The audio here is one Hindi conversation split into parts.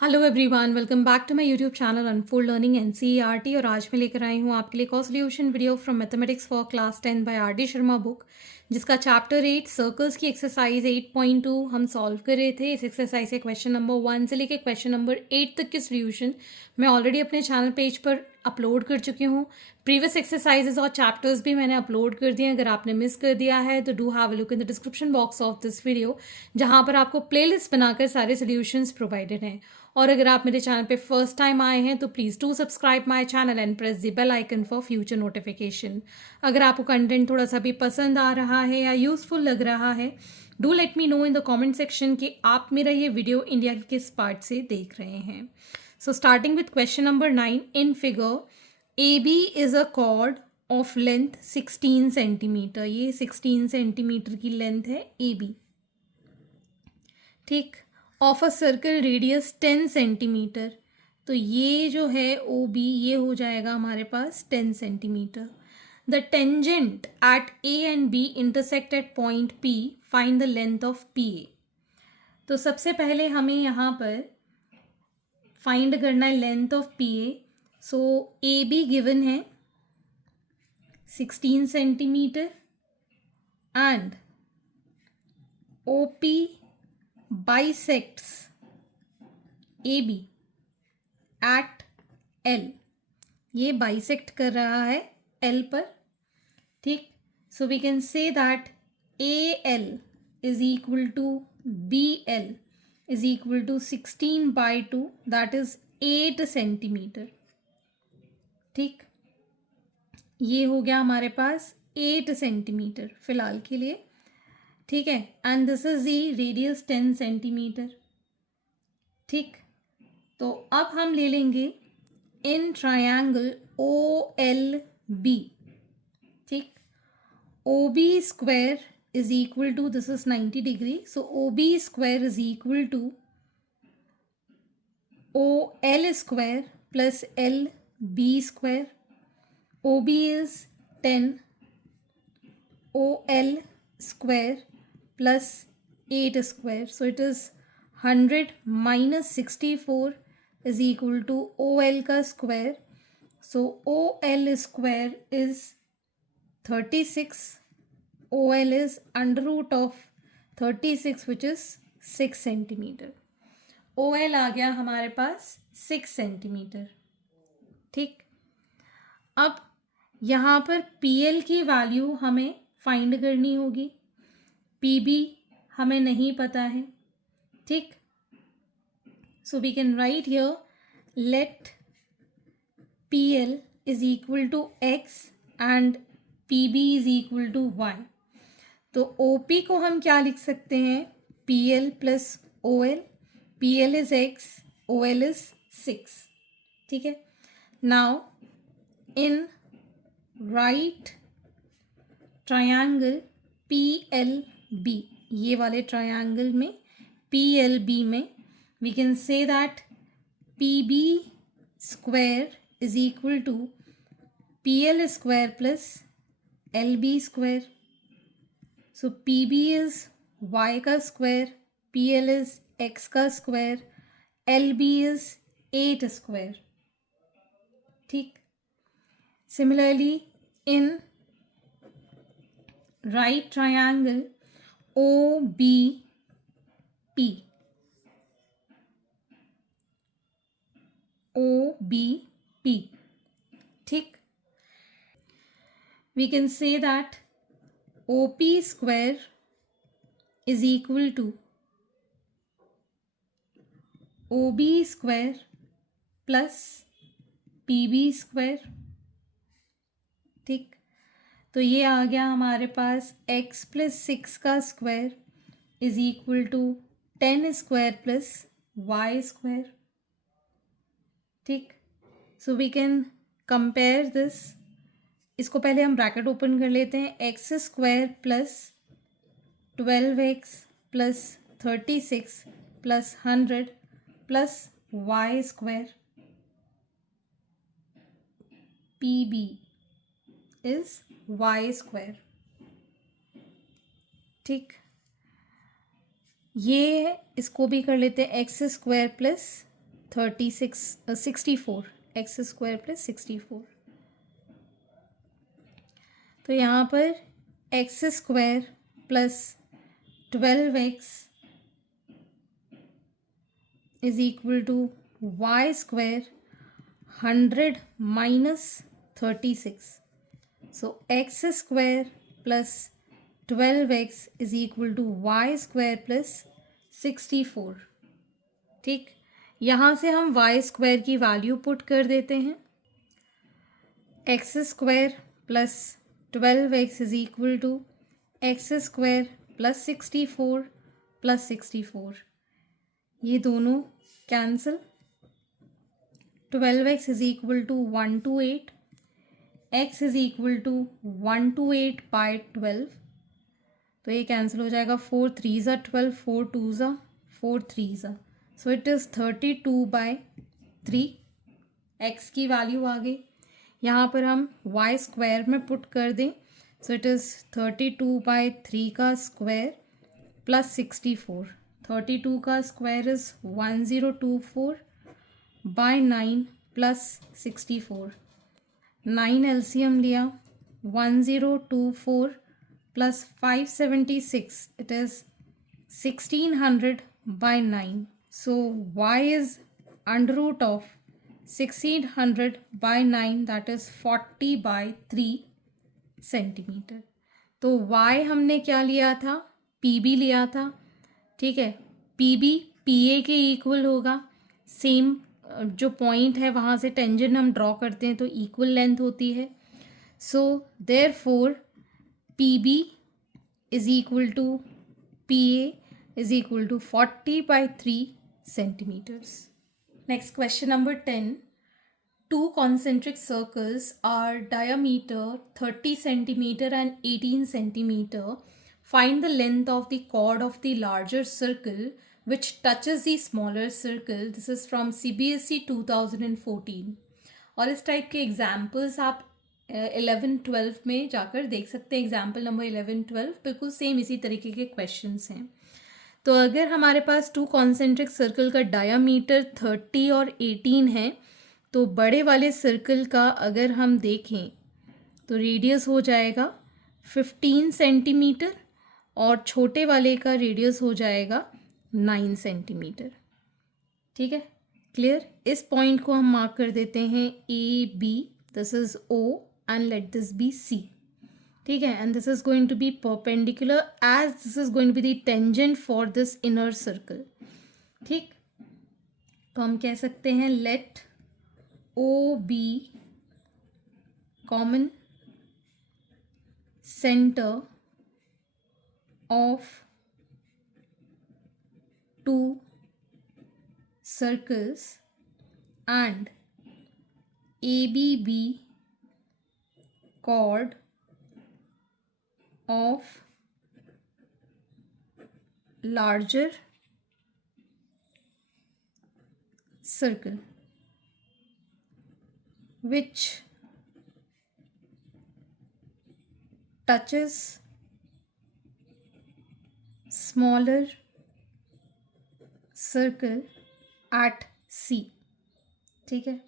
Hello everyone, welcome back to my YouTube channel unfold learning NCERT. और आज मैं लेकर आई हूँ आपके लिए एक और solution video from mathematics for class 10 by R D Sharma book, जिसका चैप्टर 8 सर्कल्स की एक्सरसाइज 8.2 हम सॉल्व कर रहे थे। इस एक्सरसाइज के क्वेश्चन नंबर 1 से लेकर क्वेश्चन नंबर 8 तक के सोल्यूशन मैं ऑलरेडी अपने चैनल पेज पर अपलोड कर चुकी हूँ। प्रीवियस एक्सरसाइजेज और चैप्टर्स भी मैंने अपलोड कर दिए। अगर आपने मिस कर दिया है तो do have a look in the description box of this video, जहाँ पर आपको प्लेलिस्ट बनाकर सारे सोल्यूशंस प्रोवाइडेड हैं। और अगर आप मेरे चैनल पे फर्स्ट टाइम आए हैं तो please do subscribe my channel and press the bell icon for future notification. अगर आपको कंटेंट थोड़ा सा भी पसंद आ रहा है या यूज़फुल लग रहा है, do let me know in the comment section कि आप मेरा ये वीडियो इंडिया के किस पार्ट से देख रहे हैं। So starting with question number 9, in figure A B is a chord of length 16 centimetre. ये 16 सेंटीमीटर की लेंथ है ए बी, ठीक। Of a circle radius 10 centimetre, तो ये जो है ओ बी ये हो जाएगा हमारे पास 10 centimetre. The tangent at A and B intersect at point P, find the length of P A. तो सबसे पहले हमें यहाँ पर फाइंड करना है length of P A. So A B given है 16 centimetre and O P bisects AB at L, ये बाइसेक्ट कर रहा है L पर, ठीक। So we can say that AL is equal to BL is equal to 16/2, that is 8 centimetre, ठीक। ये हो गया हमारे पास 8 सेंटीमीटर फिलहाल के लिए, ठीक है। And this is the radius 10 centimetre, ठीक। तो अब हम ले लेंगे in triangle O L B, ठीक। O B square is equal to, this is 90 degree, so O B square is equal to O L square plus L B square. O B is 10, O L square plus 8 square, so it is 100 minus 64 is equal to OL का square. So OL square is 36, OL is under root of 36 which is 6 centimetre. OL आ गया हमारे पास 6 सेंटीमीटर, ठीक। अब यहाँ पर PL की वैल्यू हमें फाइंड करनी होगी, PB हमें नहीं पता है, ठीक। So we can write here, let PL is equal to X and PB is equal to Y. तो OP को हम क्या लिख सकते हैं, PL plus OL, PL is X, OL is 6, ठीक है। Now in right triangle PLB, ये वाले ट्रायंगल में PLB में we can say that PB square is equal to PL square plus LB square. So PB is Y का square, PL is X का square, LB is 8 square, ठीक। Similarly in right triangle OBP, OBP, ठीक। We can say that OP square is equal to OB square plus PB square, ठीक। तो ये आ गया हमारे पास x प्लस 6 का square is equal to 10 square plus y square, ठीक। So we can compare this. इसको पहले हम ब्रैकेट ओपन कर लेते हैं, x square plus 12x plus 36 plus 100 plus y square, PB is y square, ठीक। ये इसको भी कर लेते हैं x square plus 64, X square plus 64। तो यहाँ पर X square plus 12x is equal to Y square 100 minus 36। So x square plus 12x is equal to Y square plus 64। ठीक, यहाँ से हम वाई स्क्वायर की वैल्यू पुट कर देते हैं। X square plus 12x is equal to x square plus 64 plus 64, ये दोनों cancel. 12x is equal to 128, x is equal to 128 by 12, तो ये कैंसिल हो जाएगा। 4 3 ज़ा 12, 4 2 ज़ा 4 3 ज़ा, सो इट इज़ 32 बाई 3। x की वैल्यू आ गई। यहाँ पर हम y स्क्वायर में पुट कर दें, सो इट इज़ 32 बाई 3 का स्क्वायर प्लस 64। 32 का square is 1024 by 9 plus 64। 9 LCM लिया, 1024 plus 576, it is 1600 by 9। So y is under root of 1600 by 9, that is 40 by 3 centimetre. तो y हमने क्या लिया था, pb लिया था। ठीक है, pb pa के इक्वल होगा। सेम जो पॉइंट है वहाँ से टेंजेंट हम ड्रॉ करते हैं तो इक्वल लेंथ होती है। So therefore pb is equal to pa is equal to 40 by 3 centimetres. Next question number 10। Two concentric circles are diameter 30 centimeter and 18 centimeter. Find the length of the chord of the larger circle which touches the smaller circle. This is from CBSE 2014. और इस टाइप के एग्जाम्पल्स आप 11-12 में जाकर देख सकते हैं। एग्जाम्पल नंबर 11-12 बिल्कुल सेम इसी तरीके के क्वेश्चंस हैं। तो अगर हमारे पास टू कॉन्सेंट्रिक सर्कल का डायामीटर 30 और 18 है, तो बड़े वाले सर्कल का अगर हम देखें तो रेडियस हो जाएगा 15 सेंटीमीटर और छोटे वाले का रेडियस हो जाएगा 9 सेंटीमीटर। ठीक है, क्लियर। इस पॉइंट को हम मार्क कर देते हैं A B, this is O and let this B C. ठीक है, and this is going to be perpendicular as this is going to be the tangent for this inner circle. ठीक, तो हम कह सकते हैं let O B common centre of two circles and ABB chord of larger circle which touches smaller circle at C। ठीक है,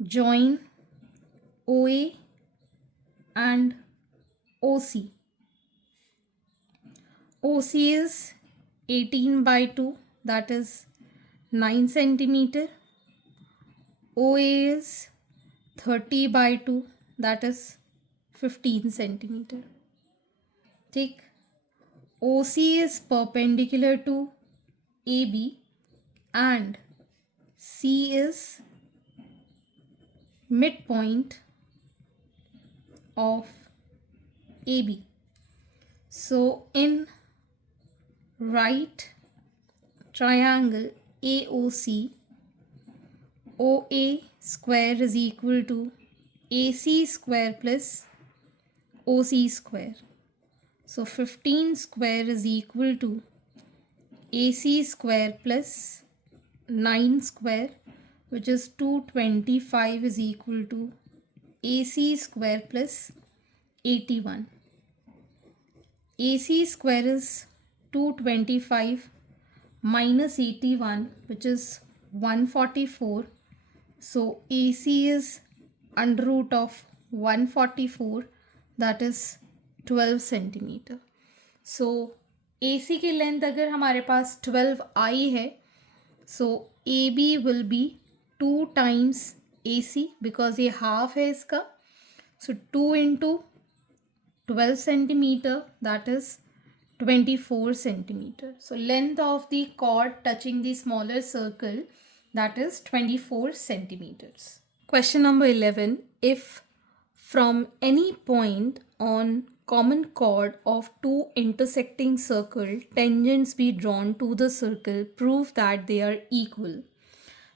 join OA and OC। OC is 18 by 2, that is 9 centimeter. OA is 30 by 2, that is 15 centimeter। ठीक, OC is perpendicular to AB and C is midpoint of AB. So in right triangle AOC, OA square is equal to AC square plus OC square. So 15 square is equal to AC square plus 9 square, which is 225 is equal to AC square plus 81. AC square is 225 minus 81, which is 144. So AC is under root of 144, that is 12 centimeter. So AC की लेंथ अगर हमारे पास 12 आई है, so AB will be 2 times AC, because ये half है इसका. So 2 into 12 centimeter, that is 24 centimeter. So length of the chord touching the smaller circle, that is 24 centimeters. Question number 11. If from any point on common chord of two intersecting circle tangents be drawn to the circle, prove that they are equal.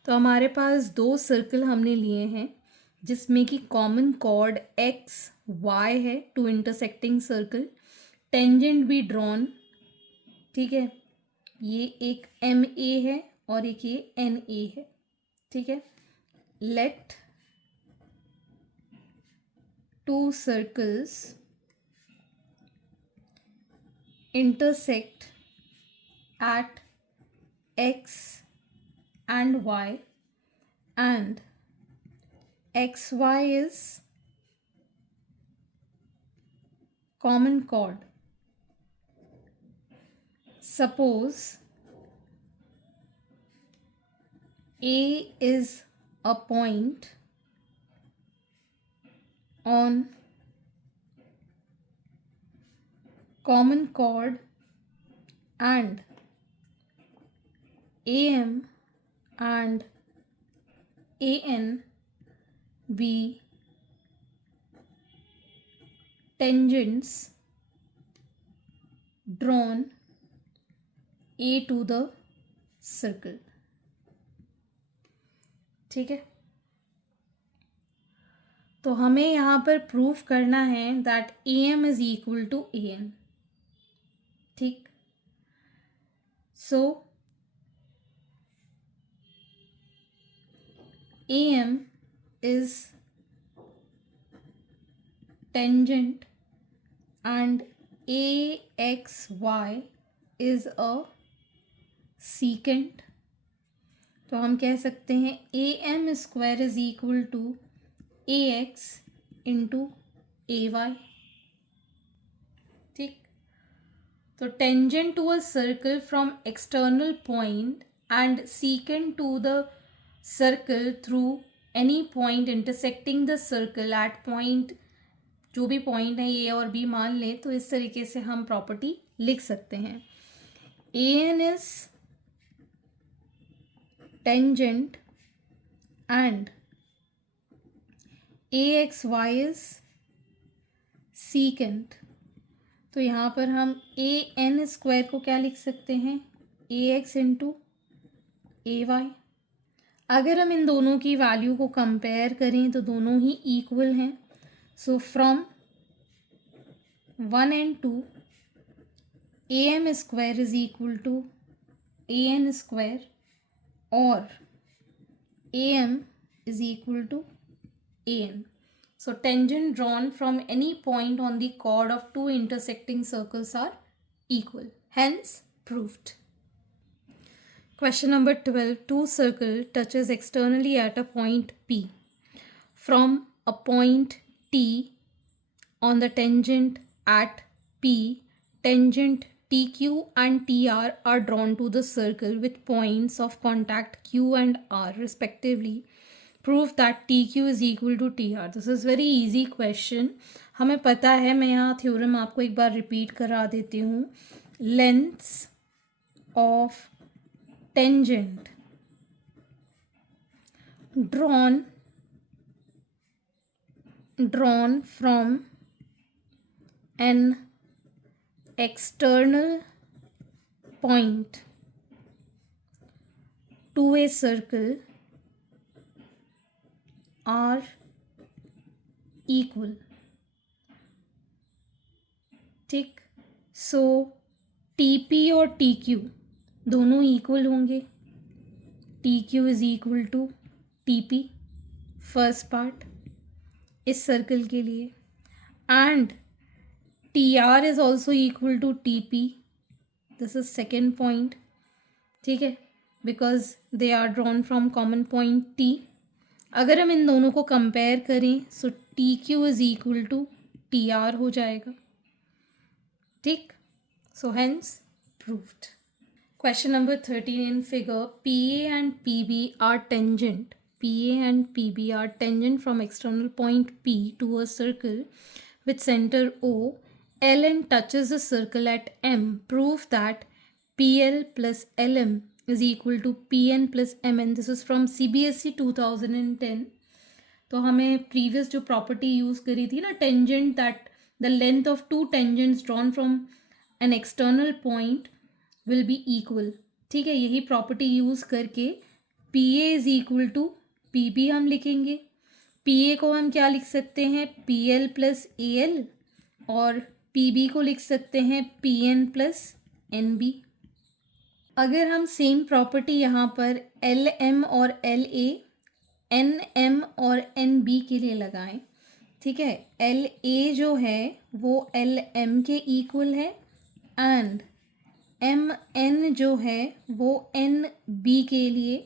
तो हमारे पास दो सर्कल हमने लिए हैं जिसमें कि कॉमन कॉर्ड एक्स वाई है, टू इंटरसेक्टिंग सर्कल, टेंजेंट भी ड्रॉन. ठीक है, ये एक एम ए है और एक ये एन ए है. ठीक है, late two circles intersect at x and y, and xy is common chord. Suppose A is a point on common chord and AM and AN be tangents drawn A to the circle. ठीक है, तो हमें यहाँ पर प्रूफ करना है that AM is equal to AN. ठीक, सो AM is tangent and AXY is a secant. तो हम कह सकते हैं AM square is equal to AX into AY. ठीक, तो tangent to a circle from external point and secant to the circle through any point intersecting the circle at point, जो भी पॉइंट है ए और बी मान लें, तो इस तरीके से हम प्रॉपर्टी लिख सकते हैं. AN is tangent and AXY is secant. तो यहाँ पर हम AN स्क्वायर को क्या लिख सकते हैं, AX इंटू AY. अगर हम इन दोनों की वैल्यू को कंपेयर करें तो दोनों ही इक्वल हैं. So from 1 and 2 AM square is equal to AN square और AM is equal to AN. So tangent drawn from any point on the chord of two intersecting circles are equal. Hence proved. Question number 12. Two circle touches externally at a point P. From a point T on the tangent at P, tangent TQ and TR are drawn to the circle with points of contact Q and R respectively. Prove that TQ is equal to TR. This is very easy question. हमें पता है, मैं यहाँ थ्योरम आपको एक बार रिपीट करा देती हूँ. Lengths of tangent drawn from an external point to a circle are equal. ठीक, सो TP और TQ दोनों इक्वल होंगे. TQ is equal to TP first part इस सर्कल के लिए, and TR is also equal to TP. This is second point. ठीक है, because they are drawn from common point T. अगर हम इन दोनों को कंपेयर करें so T Q is equal to T R हो जाएगा। ठीक, so hence proved. Question number 13 in figure, PA and PB are tangent. PA and PB are tangent from external point P to a circle with center O. LN touches the circle at M. Prove that PL plus LM is equal to PN plus MN. This is from CBSE 2010. तो हमें प्रीवियस जो प्रॉपर्टी यूज़ करी थी ना, tangent, that the length of two tangents drawn from an external point will be equal. ठीक है, यही प्रॉपर्टी यूज़ करके P A is equal to P B हम लिखेंगे। पी ए को हम क्या लिख सकते हैं, P L plus A L, और पी बी को लिख सकते हैं P N plus N B. अगर हम सेम प्रॉपर्टी यहाँ पर एल एम और एल ए, एन एम और एन बी के लिए लगाएं, ठीक है, एल ए जो है वो एल एम के इक्वल है एंड एम एन जो है वो एन बी के लिए,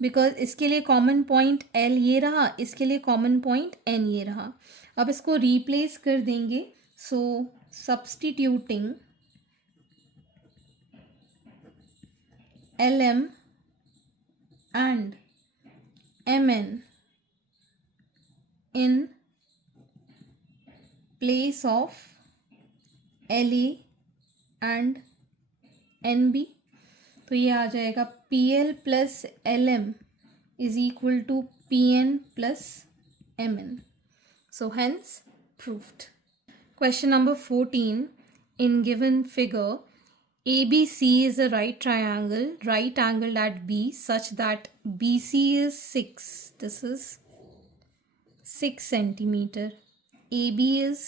बिकॉज इसके लिए कॉमन पॉइंट एल ये रहा, इसके लिए कॉमन पॉइंट एन ये रहा। अब इसको रिप्लेस कर देंगे, so substituting L M and M N in place of L A and N B, तो ये आ जाएगा P L plus L M is equal to P N plus M N. So hence proved. Question number 14 in given figure, ABC is a right angle at B such that BC is 6. This is 6 centimeter. AB is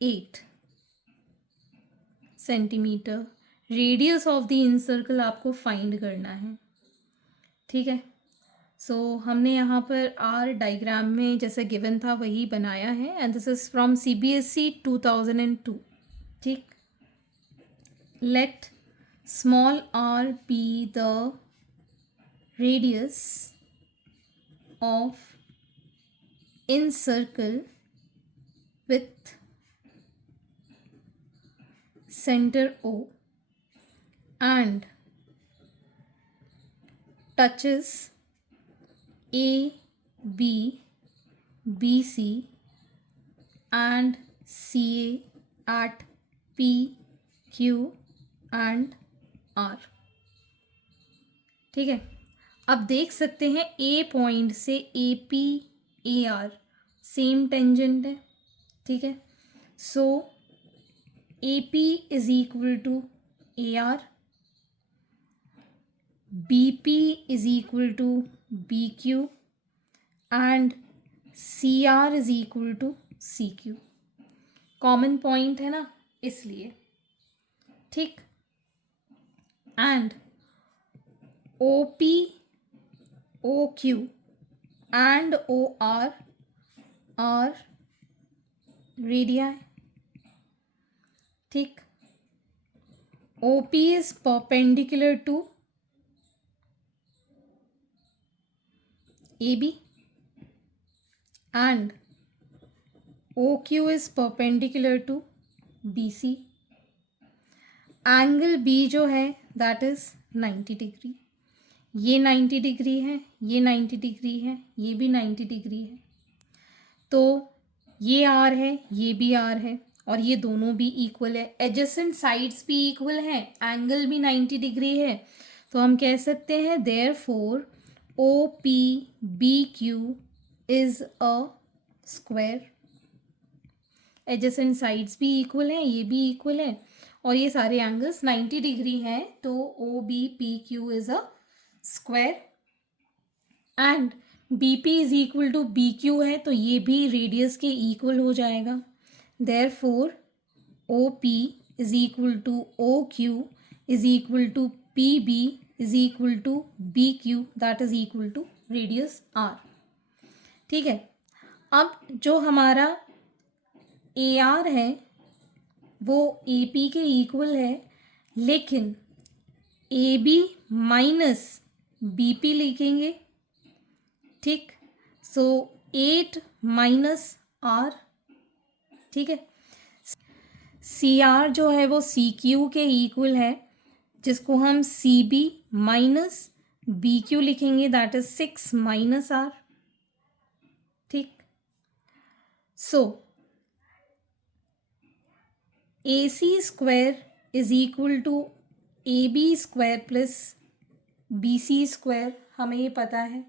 8 centimetre. Radius of the encircle आपको फाइंड करना है। ठीक है, सो हमने यहाँ पर आर डायग्राम में जैसे गिवन था वही बनाया है and this is from CBSE 2002। ठीक, let small R be the radius of encircle with center O and touches A, B, BC and CA at P, Q and R। ठीक है, अब देख सकते हैं A पॉइंट से AP AR सेम टेंजेंट है। ठीक है, सो AP is equal to AR, BP is equal to BQ and CR is equal to CQ। Common point है ना इसलिए। ठीक, and OP, OQ and OR are radii। ठीक, OP is perpendicular to AB and OQ is perpendicular to BC। Angle B जो है दैट इज 90 डिग्री। ये 90 डिग्री है, ये 90 डिग्री है, ये भी 90 डिग्री है, तो ये R है, ये भी R है और ये दोनों भी इक्वल है। एडजेसेंट साइड्स भी इक्वल हैं, एंगल भी 90 डिग्री है, तो हम कह सकते हैं therefore OPBQ is a square. Adjacent sides भी इक्वल हैं, ये भी इक्वल है और ये सारे एंगल्स 90 डिग्री हैं, तो OBPQ is a square and BP is equal to BQ है, तो ये भी रेडियस के इक्वल हो जाएगा। Therefore OP is equal to OQ is equal to PB is equal to BQ that is equal to radius R। ठीक है, अब जो हमारा AR है वो AP के इक्वल है, लेकिन A B minus B P लिखेंगे, ठीक। सो 8 माइनस आर, ठीक है। सी आर जो है वो सी क्यू के इक्वल है, जिसको हम C B minus B Q लिखेंगे, दैट इज 6 माइनस आर, ठीक। So A C square is equal to A B square plus B C square, हमें ये पता है।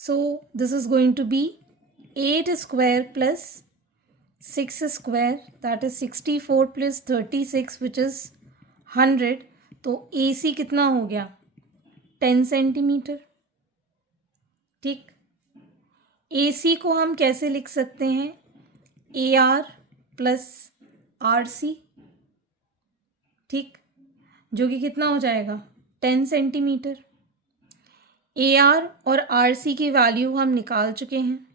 So this is going to be 8 square plus 6 square, that is 64 plus 36 which is 100। तो ए सी कितना हो गया? 10 सेंटीमीटर, ठीक। ए सी को हम कैसे लिख सकते हैं? A R plus R C, ठीक, जो कि कितना हो जाएगा? 10 सेंटीमीटर। ए आर और आर सी की वैल्यू हम निकाल चुके हैं,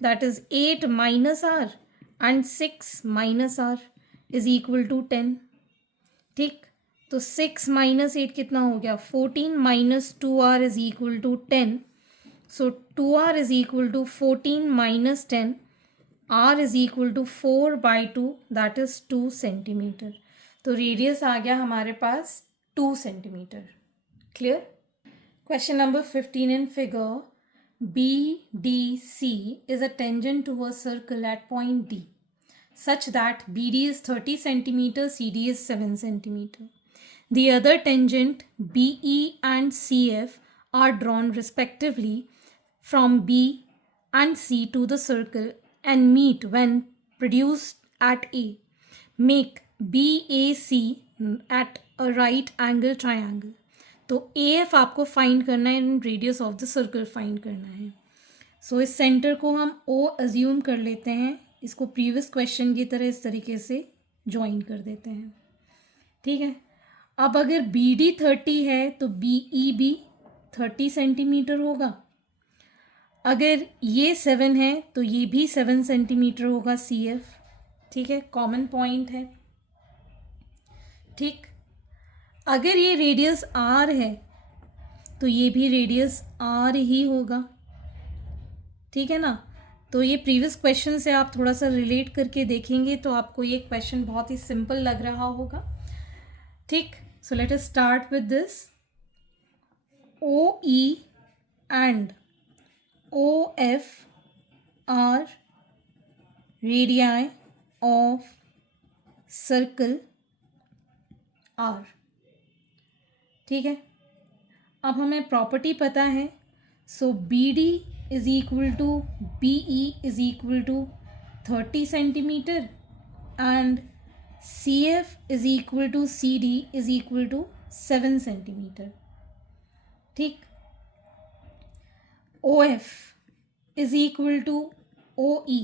that is 8 minus R and 6 minus R is equal to 10, ठीक। तो 6 माइनस 8 कितना हो गया? 14 minus 2r is equal to 10। So 2r is equal to 14 माइनस 10, r is equal to 4/2, that is 2 centimetre. तो रेडियस आ गया हमारे पास 2 centimetre. Clear? Question number 15 in figure, BDC is a tangent to a circle at point D such that BD is 30 centimeter, CD is 7 centimeter. The other tangent BE and CF are drawn respectively from B and C to the circle and meet when produced at A. Make BAC at a right angle triangle. तो ए एफ आपको फाइंड करना है and radius of the circle find करना है। सो इस सेंटर को हम ओ अज्यूम कर लेते हैं, इसको प्रीवियस क्वेश्चन की तरह इस तरीके से ज्वाइन कर देते हैं, ठीक है। अब अगर बी डी 30 है तो बी ई भी 30 सेंटीमीटर होगा। अगर ये 7 है तो ये भी 7 सेंटीमीटर होगा सी एफ, ठीक है, कॉमन पॉइंट है, ठीक। अगर ये रेडियस आर है तो ये भी रेडियस आर ही होगा, ठीक है ना। तो ये प्रीवियस क्वेश्चन से आप थोड़ा सा रिलेट करके देखेंगे तो आपको ये क्वेश्चन बहुत ही सिंपल लग रहा होगा, ठीक। So let us start with this. O E and O F are radii of circle r, ठीक है। अब हमें प्रॉपर्टी पता है, so B D is equal to B E is equal to 30 centimetre and C F is equal to C D is equal to 7 centimetre, ठीक। O F is equal to O E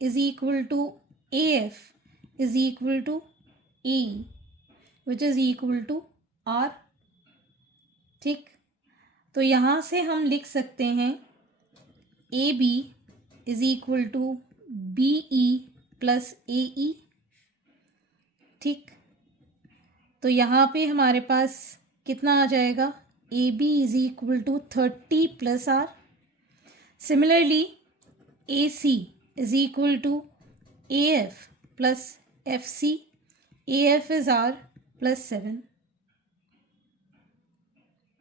is equal to A F is equal to A E which is equal to r, ठीक। तो यहाँ से हम लिख सकते हैं A B is equal to B E plus A E, ठीक। तो यहाँ पे हमारे पास कितना आ जाएगा? A B is equal to 30 plus r. Similarly A C is equal to A F plus F C, A F is r plus 7,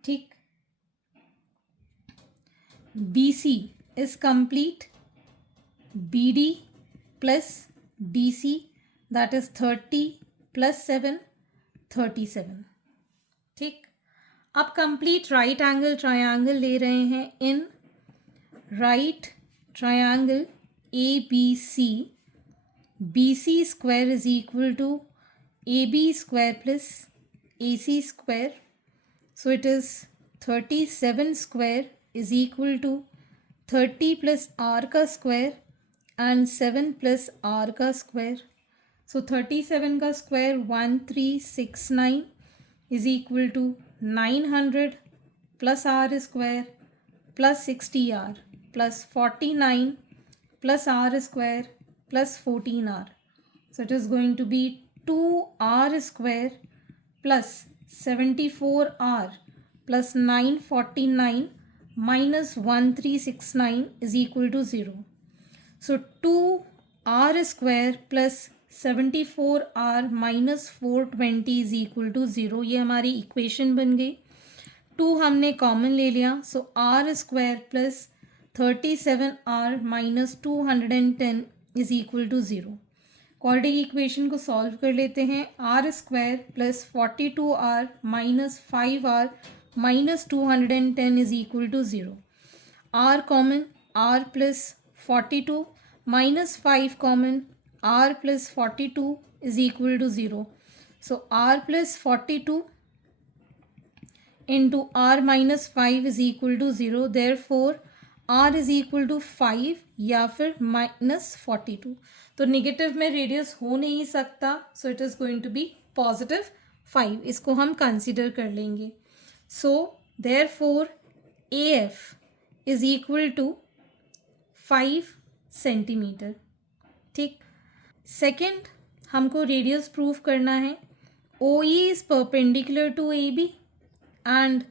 ठीक। B C is complete B D plus D C, that is 30 plus 7, 37, ठीक। अब कंप्लीट राइट एंगल ट्रायंगल ले रहे हैं in right triangle A B C. B C square is equal to A B square plus A C square, so it is 37 square is equal to 30 plus r का square and 7 plus r का square. So 37 का square 1369 is equal to 900 plus r square plus 60r plus 49 plus r square plus 14r. So it is going to be 2r square plus 74r plus 949 minus 1369 is equal to 0. So 2r square plus 74r minus 420 is equal to 0. ये हमारी इक्वेशन बन गई. 2 हमने कॉमन ले लिया, so r square plus 37r minus 210 is equal to 0. Quadratic equation को सॉल्व कर लेते हैं. r square plus 42r minus 5r minus 210 is equal to 0. r common, r plus 42 minus 5 common, r plus 42 is equal to 0. So r plus 42 into r minus 5 is equal to 0. Therefore r is equal to 5 या फिर minus 42. तो नेगेटिव में रेडियस हो नहीं सकता, so it is going to be positive 5. इसको हम कंसिडर कर लेंगे. So therefore AF is equal to 5 centimetre. ठीक. सेकेंड, हमको रेडियस प्रूफ करना है. OE is perpendicular to AB and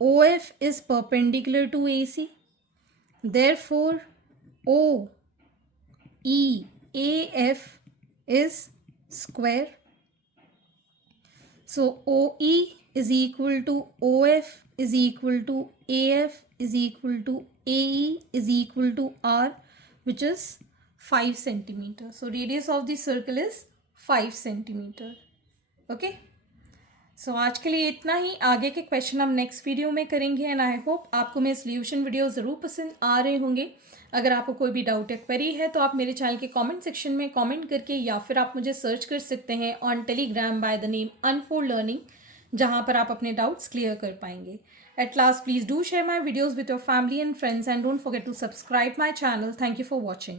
OF is perpendicular to AC. Therefore, OEAF is square. So, OE is equal to OF is equal to AF is equal to AE is equal to R, which is 5 centimeter. So, radius of the circle is 5 centimeter. Okay. सो आज के लिए इतना ही. आगे के क्वेश्चन हम नेक्स्ट वीडियो में करेंगे एंड आई होप आपको मेरे सोल्यूशन वीडियो ज़रूर पसंद आ रहे होंगे. अगर आपको कोई भी डाउट या क्वेरी है तो आप मेरे चैनल के कमेंट सेक्शन में कमेंट करके या फिर आप मुझे सर्च कर सकते हैं on Telegram by the name unfold learning, जहां पर आप अपने डाउट्स क्लियर कर पाएंगे. At last, please do share my videos with your family and friends and don't forget to subscribe my channel. Thank you for watching.